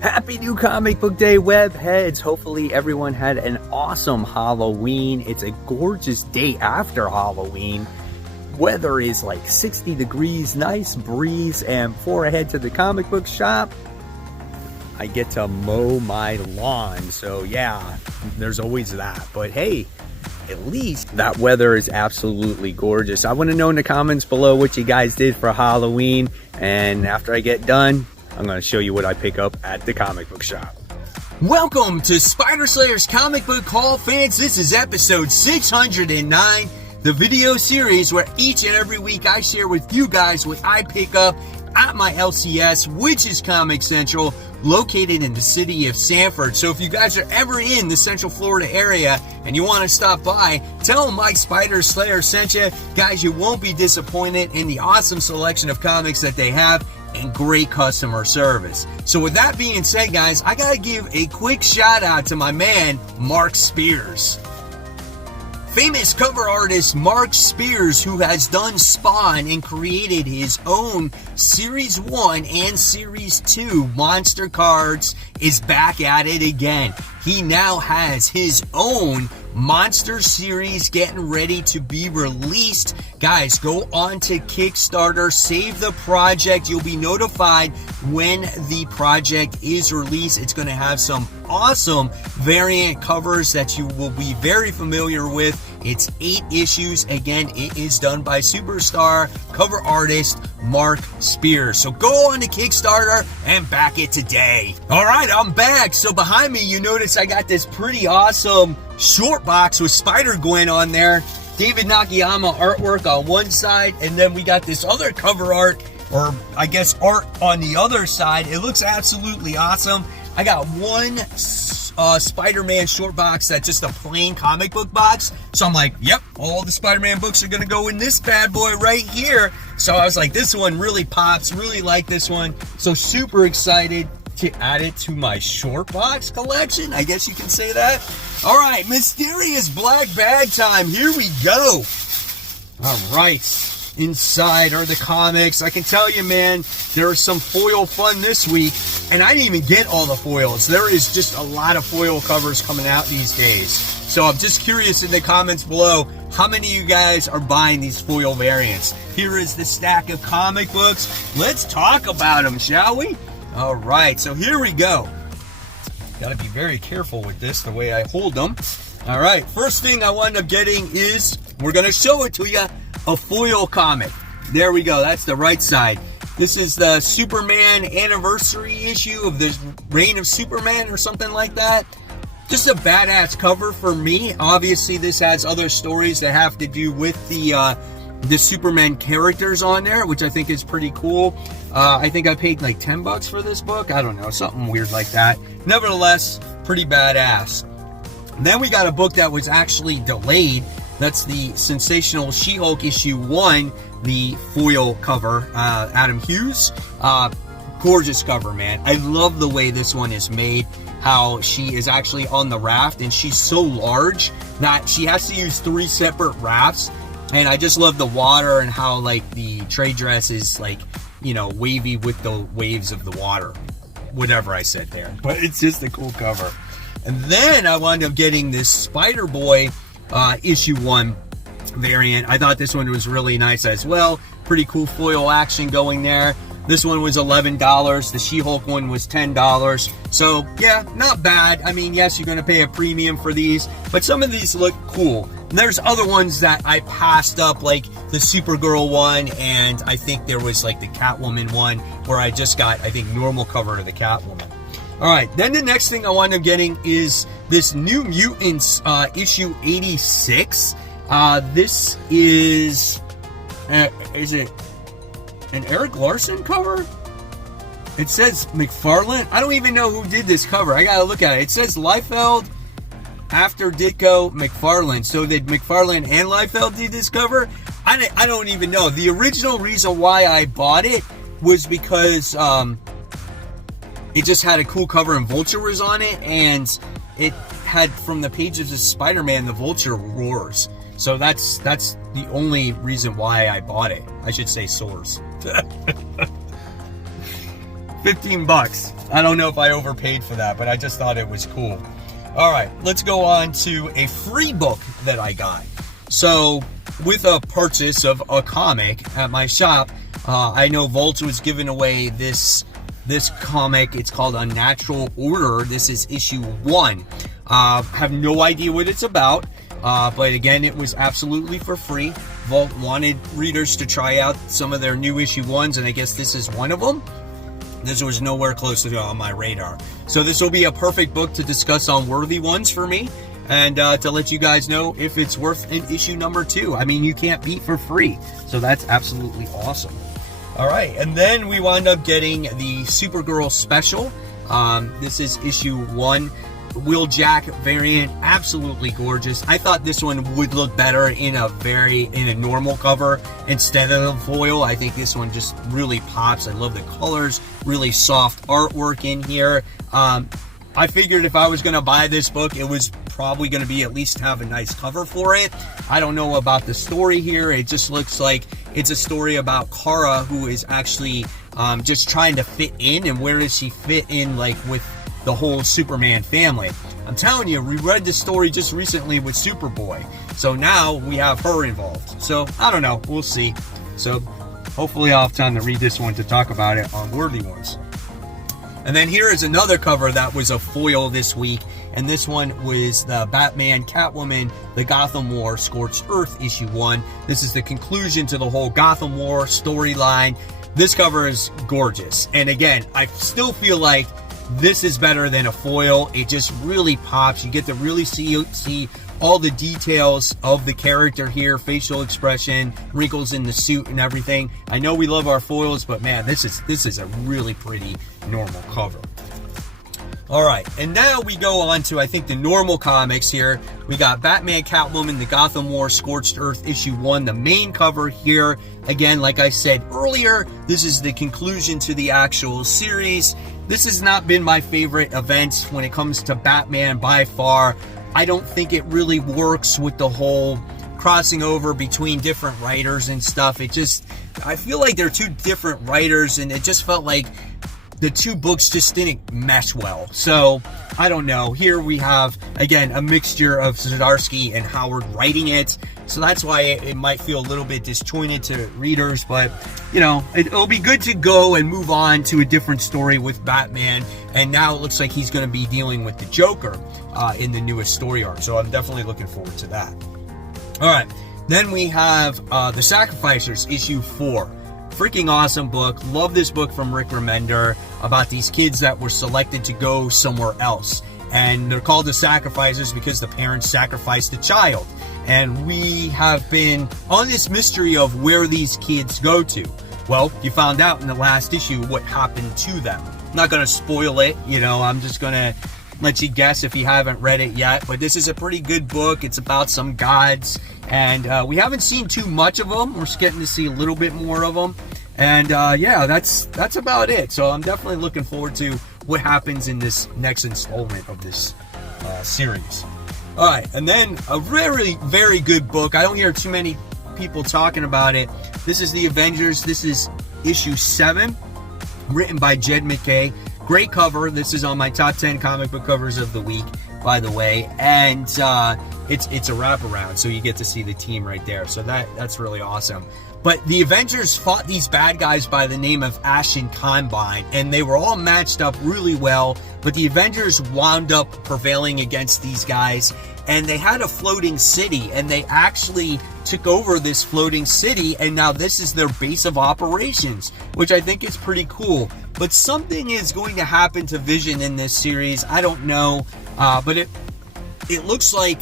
Happy new comic book day, web heads. Hopefully everyone had an awesome Halloween. It's a gorgeous day after Halloween. Weather is like 60 degrees, nice breeze, and before I head to the comic book shop, I get to mow my lawn. So yeah, there's always that. But hey, at least that weather is absolutely gorgeous. I want to know in the comments below what you guys did for Halloween, and after I get done, I'm going to show you what I pick up at the comic book shop. Welcome to Spider Slayer's Comic Book Haul, fans. This is episode 609, the video series where each and every week I share with you guys what I pick up at my LCS, which is Comic Central, located in the city of Sanford. So if you guys are ever in the Central Florida area and you want to stop by, tell them Mike Spider Slayer sent you. Guys, you won't be disappointed in the awesome selection of comics that they have and great customer service. So with that being said, guys, I gotta give a quick shout out to my man, Mark Spears. Famous cover artist Mark Spears, who has done Spawn and created his own Series 1 and Series 2 monster cards, is back at it again. He now has his own monster series getting ready to be released. Guys, go on to Kickstarter, save the project. You'll be notified when the project is released. It's going to have some awesome variant covers that you will be very familiar with. It's 8 issues. Again, it is done by superstar cover artist Mark Spears. So go on to Kickstarter and back it today. All right, I'm back. So behind me, you notice I got this pretty awesome short box with Spider-Gwen on there. David Nakayama artwork on one side, and then we got this other cover art, or I guess art on the other side. It looks absolutely awesome. I got one Spider-Man short box that's just a plain comic book box. So I'm like, yep, all the Spider-Man books are going to go in this bad boy right here. So I was like, this one really pops, really like this one. So super excited to add it to my short box collection, I guess you can say that. All right, mysterious black bag time. Here we go. All right, inside are the comics. I can tell you, man, there is some foil fun this week, and I didn't even get all the foils. There is just a lot of foil covers coming out these days. So I'm just curious in the comments below, how many of you guys are buying these foil variants? Here is the stack of comic books. Let's talk about them, shall we? All right, so here we go. Got to be very careful with this, the way I hold them. All right, first thing I wound up getting is, we're going to show it to you, a foil comic. There we go, that's the right side. This is the Superman anniversary issue of the Reign of Superman or something like that. Just a badass cover for me. Obviously, this has other stories that have to do with the Superman characters on there, which I think is pretty cool. I think I paid like $10 for this book. I don't know, something weird like that. Nevertheless, pretty badass. And then we got a book that was actually delayed. That's the Sensational She-Hulk issue 1, the foil cover, Adam Hughes. Gorgeous cover, man. I love the way this one is made, how she is actually on the raft, and she's so large that she has to use 3 separate rafts. And I just love the water and how, like, the trade dress is, like, you know, wavy with the waves of the water. Whatever I said there. But it's just a cool cover. And then I wound up getting this Spider-Boy issue 1 variant. I thought this one was really nice as well. Pretty cool foil action going there. This one was $11. The She-Hulk one was $10. So, yeah, not bad. I mean, yes, you're going to pay a premium for these, but some of these look cool. And there's other ones that I passed up, like the Supergirl one, and I think there was like the Catwoman one, where I just got, I think, normal cover of the Catwoman. All right, then the next thing I wound up getting is this New Mutants issue 86. This is it an Eric Larson cover? It says McFarlane. I don't even know who did this cover. I gotta look at it. It says Liefeld after Ditko McFarlane. So did McFarlane and Liefeld did this cover? I don't even know. The original reason why I bought it was because it just had a cool cover and Vulture was on it, and it had from the pages of Spider-Man, the Vulture roars. So that's the only reason why I bought it. I should say source. 15 bucks. I don't know if I overpaid for that, but I just thought it was cool. All right, let's go on to a free book that I got. So with a purchase of a comic at my shop, I know Volt was giving away this comic. It's called Unnatural Order. This is issue 1. Have no idea what it's about, but again, it was absolutely for free. Volt wanted readers to try out some of their new issue 1s, and I guess this is one of them. This was nowhere close to on my radar. So this will be a perfect book to discuss on worthy ones for me, and to let you guys know if it's worth an issue number 2. I mean, you can't beat for free. So that's absolutely awesome. All right, and then we wound up getting the Supergirl special. This is issue 1. Will Jack variant, absolutely gorgeous. I thought this one would look better in a normal cover instead of the foil. I think this one just really pops. I love the colors, really soft artwork in here. I figured if I was going to buy this book, it was probably going to be at least have a nice cover for it. I don't know about the story here. It just looks like it's a story about Kara, who is actually just trying to fit in, and where does she fit in, like, with the whole Superman family. I'm telling you, we read this story just recently with Superboy, so now we have her involved. So I don't know, we'll see. So hopefully I'll have time to read this one to talk about it on Worthy Ones. And then here is another cover that was a foil this week, and this one was the Batman, Catwoman, the Gotham War, Scorched Earth issue 1. This is the conclusion to the whole Gotham War storyline. This cover is gorgeous, and again, I still feel like this is better than a foil. It just really pops. You get to really see all the details of the character here, facial expression, wrinkles in the suit and everything. I know we love our foils, but man, this is a really pretty normal cover. All right, and now we go on to, I think, the normal comics here. We got Batman, Catwoman, the Gotham War, Scorched Earth, issue 1, the main cover here. Again, like I said earlier, this is the conclusion to the actual series. This has not been my favorite event when it comes to Batman by far. I don't think it really works with the whole crossing over between different writers and stuff. I feel like they're two different writers, and it just felt like the two books just didn't mesh well. So, I don't know. Here we have, again, a mixture of Zdarsky and Howard writing it. So that's why it might feel a little bit disjointed to readers. But, you know, it'll be good to go and move on to a different story with Batman. And now it looks like he's going to be dealing with the Joker in the newest story arc. So I'm definitely looking forward to that. All right. Then we have The Sacrificers, issue 4. Freaking awesome book. Love this book from Rick Remender about these kids that were selected to go somewhere else. And they're called the Sacrificers because the parents sacrificed the child. And we have been on this mystery of where these kids go to. Well, you found out in the last issue what happened to them. I'm not going to spoil it, I'm just going to let you guess if you haven't read it yet. But this is a pretty good book. It's about some gods, and we haven't seen too much of them. We're getting to see a little bit more of them. And yeah, that's about it. So I'm definitely looking forward to what happens in this next installment of this series. All right, and then a very, very good book. I don't hear too many people talking about it. This is The Avengers. This is issue 7, written by Jed McKay. Great cover. This is on my top 10 comic book covers of the week, by the way. And it's a wraparound, so you get to see the team right there. So that's really awesome. But the Avengers fought these bad guys by the name of Ash and Combine, and they were all matched up really well, but the Avengers wound up prevailing against these guys, and they had a floating city, and they actually took over this floating city, and now this is their base of operations, which I think is pretty cool. But something is going to happen to Vision in this series. I don't know, but it looks like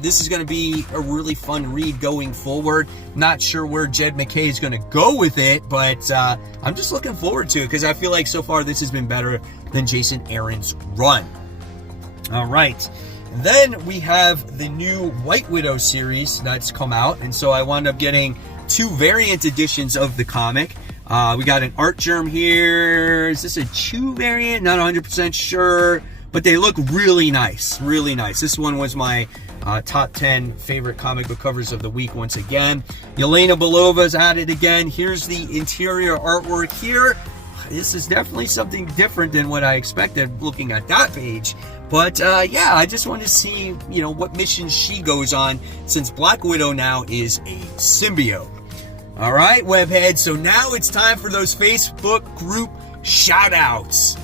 this is going to be a really fun read going forward. Not sure where Jed McKay is going to go with it, but I'm just looking forward to it because I feel like so far this has been better than Jason Aaron's run. All right. Then we have the new White Widow series that's come out, and so I wound up getting 2 variant editions of the comic. We got an art germ here. Is this a Chew variant? Not 100% sure. But they look really nice, really nice. This one was my top 10 favorite comic book covers of the week once again. Yelena Belova's at it again. Here's the interior artwork here. this is definitely something different than what I expected looking at that page. But yeah, I just want to see, what missions she goes on, since Black Widow now is a symbiote. All right, webhead, so now it's time for those Facebook group shout-outs.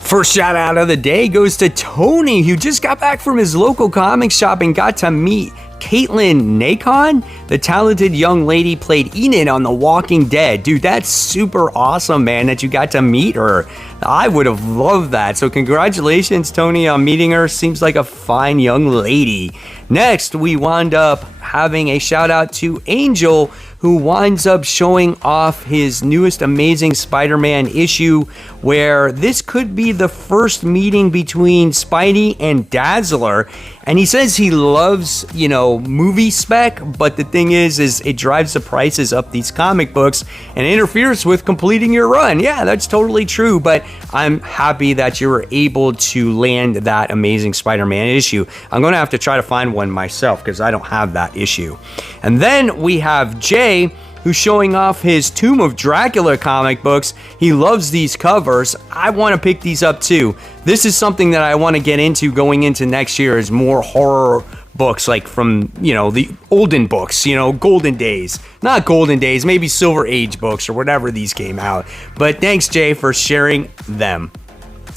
First shout out of the day goes to Tony, who just got back from his local comic shop and got to meet Caitlin Nacon, the talented young lady played Enid on The Walking Dead. Dude, that's super awesome, man, that you got to meet her. I would have loved that. So congratulations, Tony, on meeting her. Seems like a fine young lady. Next, we wound up having a shout out to Angel, who winds up showing off his newest Amazing Spider-Man issue, where this could be the first meeting between Spidey and Dazzler. And he says he loves, movie spec, but the thing is it drives the prices up these comic books and interferes with completing your run. Yeah, that's totally true, but I'm happy that you were able to land that Amazing Spider-Man issue. I'm going to have to try to find one myself because I don't have that issue. And then we have Jay, who's showing off his Tomb of Dracula comic books. He loves these covers. I want to pick these up too. This is something that I want to get into going into next year, is more horror books, like from, the olden books, golden days. Not golden days, maybe Silver Age books or whatever these came out. But thanks, Jay, for sharing them.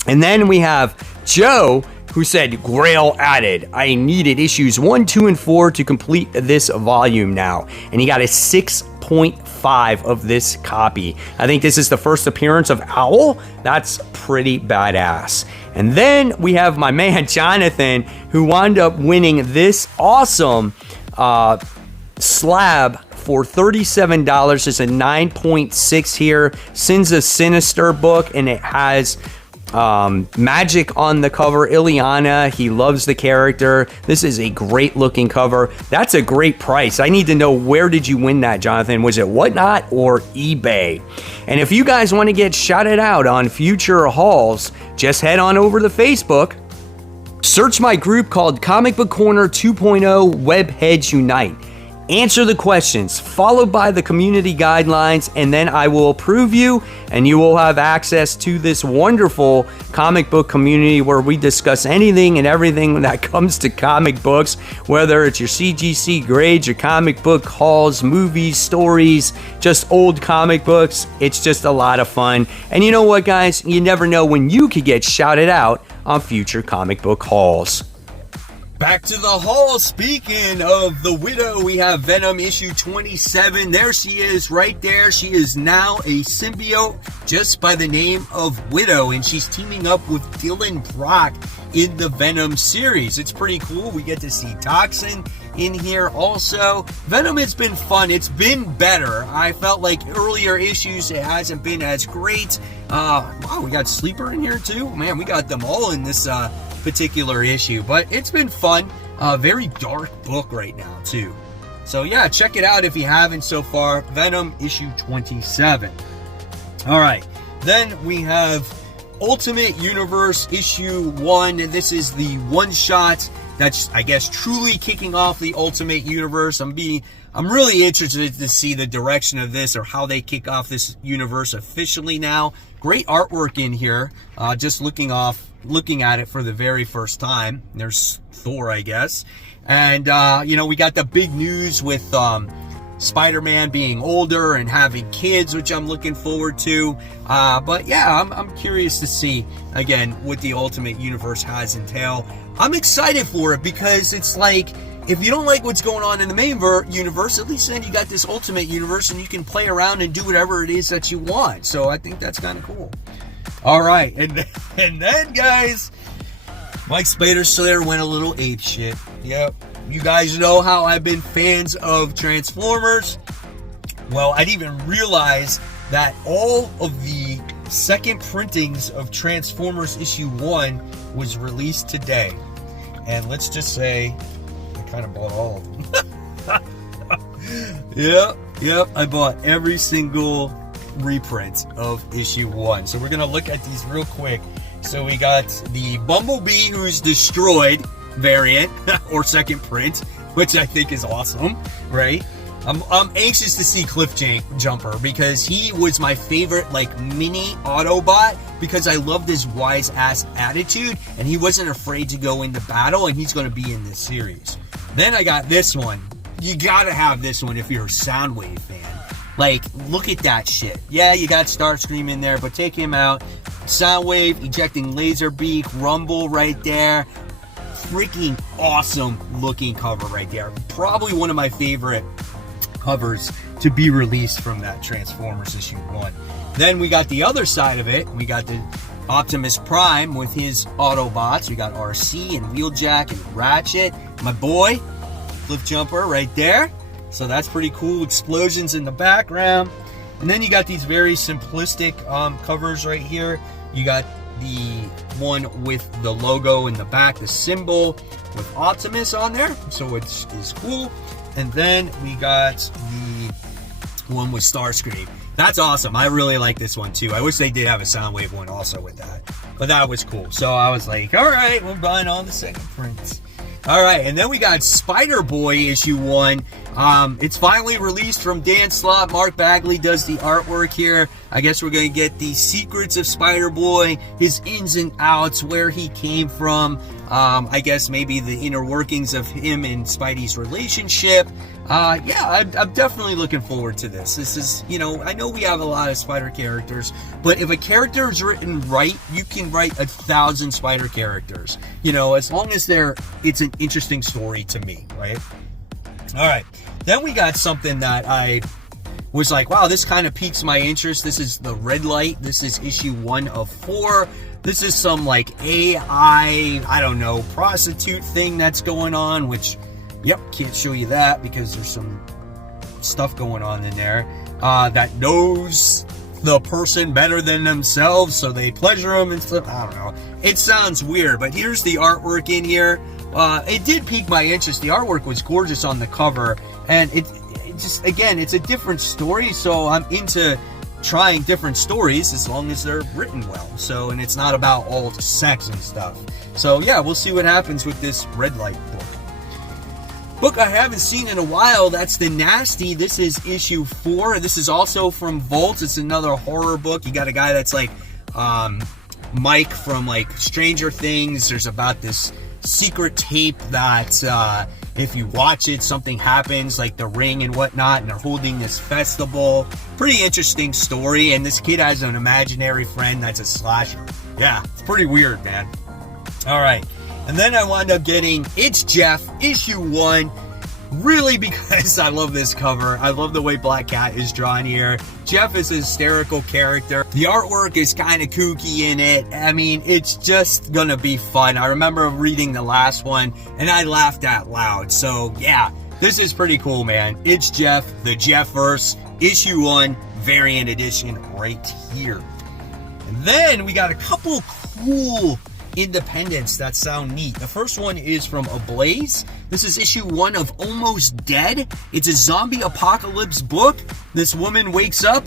And then we have Joe, who said, Grail added. I needed issues 1, 2, and 4 to complete this volume now. And he got a 6.5 of this copy. I think this is the first appearance of Owl. That's pretty badass. And then we have my man Jonathan, who wound up winning this awesome slab for $37. It's a 9.6 here. Sins of Sinister book, and it has magic on the cover. Ileana, he loves the character. This is a great looking cover. That's a great price. I need to know, where did you win that, Jonathan? Was it Whatnot or eBay? And if you guys want to get shouted out on future hauls, just head on over to Facebook, search my group called Comic Book Corner 2.0 Webheads Unite. Answer the questions, followed by the community guidelines, and then I will approve you, and you will have access to this wonderful comic book community where we discuss anything and everything that comes to comic books, whether it's your CGC grades, your comic book hauls, movies, stories, just old comic books. It's just a lot of fun. And you know what, guys? You never know when you could get shouted out on future comic book hauls. Back to the haul. Speaking of the Widow, we have Venom issue 27. There she is, right there. She is now a symbiote just by the name of Widow, and she's teaming up with Dylan Brock in the Venom series. It's pretty cool. We get to see Toxin in here also. Venom has been fun. It's been better. I felt like earlier issues, it hasn't been as great. Wow, we got Sleeper in here too. Man, we got them all in this particular issue, but it's been fun. Very dark book right now too, so yeah, check it out if you haven't so far. Venom issue 27. All right, then we have Ultimate Universe issue 1, and this is the one shot that's, I guess, truly kicking off the Ultimate Universe. I'm really interested to see the direction of this, or how they kick off this universe officially now. Great artwork in here. Just looking at it for the very first time. There's Thor, I guess. And, we got the big news with Spider-Man being older and having kids, which I'm looking forward to. But yeah, I'm curious to see, again, what the Ultimate Universe has entail. I'm excited for it because it's like, if you don't like what's going on in the main universe, at least then you got this Ultimate Universe and you can play around and do whatever it is that you want. So I think that's kind of cool. All right, and then, guys, Mike Spider-Slayer went a little ape shit. Yep. You guys know how I've been fans of Transformers. Well, I didn't even realize that all of the second printings of Transformers issue 1 was released today. And let's just say, I kind of bought all of them. Yep, I bought every single reprint of issue 1. So we're going to look at these real quick. So we got the Bumblebee Who's Destroyed variant, or second print, which I think is awesome, right? I'm anxious to see Cliff Jumper because he was my favorite like mini Autobot because I loved his wise ass attitude and he wasn't afraid to go into battle, and he's going to be in this series. Then I got this one. You gotta have this one if you're a Soundwave fan. Like, look at that shit. Yeah, you got Starscream in there, but take him out. Soundwave ejecting Laserbeak, Rumble right there. Freaking awesome looking cover right there. Probably one of my favorite covers to be released from that Transformers issue 1. Then we got the other side of it. We got the Optimus Prime with his Autobots. We got RC and Wheeljack and Ratchet. My boy, Cliff Jumper right there. So that's pretty cool. Explosions in the background. And then you got these very simplistic covers right here. You got the one with the logo in the back, the symbol with Optimus on there. So it's cool. And then we got the one with Starscream. That's awesome. I really like this one too. I wish they did have a Soundwave one also with that. But that was cool. So I was like, all right, we're buying all the second prints. All right, and then we got Spider-Boy issue 1. It's finally released from Dan Slott. Mark Bagley does the artwork here. I guess we're going to get the secrets of Spider-Boy, his ins and outs, where he came from. I guess maybe the inner workings of him and Spidey's relationship. Yeah, I'm definitely looking forward to this. This is, you know, I know we have a lot of Spider characters, but if a character is written right, you can write 1,000 Spider characters. You know, as long as it's an interesting story to me, right? All right. Then we got something that I was like, wow, this kind of piques my interest. This is the Red Light. This is issue 1 of 4. This is some like AI, I don't know, prostitute thing that's going on, which, yep, can't show you that because there's some stuff going on in there that knows the person better than themselves, so they pleasure them and stuff. I don't know. It sounds weird, but here's the artwork in here. It did pique my interest. The artwork was gorgeous on the cover, and it just, again, it's a different story, so I'm into trying different stories as long as they're written well. So, and it's not about all the sex and stuff. So yeah, we'll see what happens with this Red Light book I haven't seen in a while. That's The Nasty. This is issue 4. This is also from Volt. It's another horror book. You got a guy that's like Mike from like Stranger Things. There's about this secret tape that if you watch it, something happens, like The Ring and whatnot, and they're holding this festival. Pretty interesting story, and this kid has an imaginary friend that's a slasher. Yeah, it's pretty weird, man. All right, and then I wound up getting It's Jeff, issue 1, really because I love this cover. I love the way Black Cat is drawn here. Jeff is a hysterical character. The artwork is kind of kooky in it. I mean, it's just gonna be fun. I remember reading the last one and I laughed out loud. So yeah, this is pretty cool, man. It's Jeff, the Jeffverse, issue 1, variant edition right here. And then we got a couple cool independents that sound neat. The first one is from Ablaze. This is issue 1 of Almost Dead. It's a zombie apocalypse book. This woman wakes up,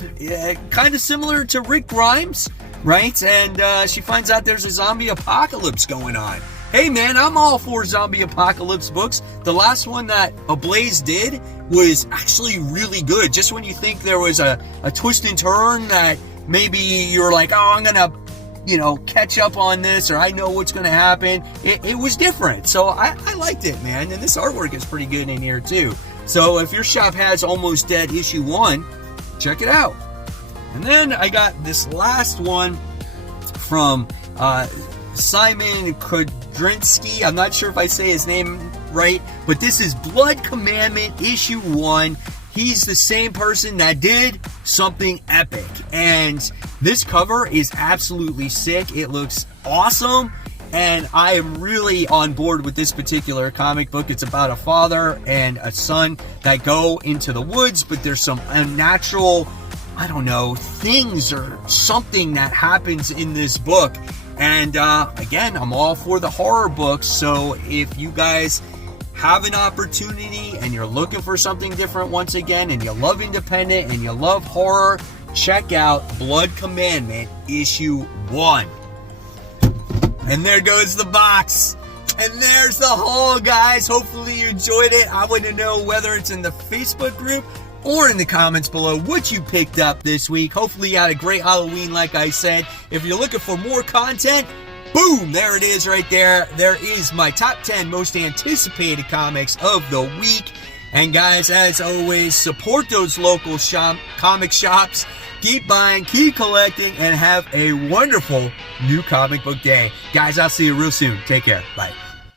kind of similar to Rick Grimes, right? And she finds out there's a zombie apocalypse going on. Hey man, I'm all for zombie apocalypse books. The last one that Ablaze did was actually really good. Just when you think there was a twist and turn that maybe you're like, oh, I'm gonna, you know, catch up on this, or I know what's going to happen. It was different. So I liked it, man. And this artwork is pretty good in here too. So if your shop has Almost Dead issue 1, check it out. And then I got this last one from Simon Kudrinsky. I'm not sure if I say his name right, but this is Blood Commandment issue 1. He's the same person that did Something Epic. And this cover is absolutely sick. It looks awesome. And I am really on board with this particular comic book. It's about a father and a son that go into the woods, but there's some unnatural, I don't know, things or something that happens in this book. And again, I'm all for the horror books. So if you guys have an opportunity and you're looking for something different once again, and you love independent and you love horror, check out Blood Commandment issue 1. And there goes the box. And there's the haul, guys. Hopefully you enjoyed it. I want to know whether it's in the Facebook group or in the comments below what you picked up this week. Hopefully you had a great Halloween, like I said. If you're looking for more content, boom, there it is right there. There is my top 10 most anticipated comics of the week. And guys, as always, support those local comic shops. Keep buying, keep collecting, and have a wonderful new comic book day. Guys, I'll see you real soon. Take care. Bye.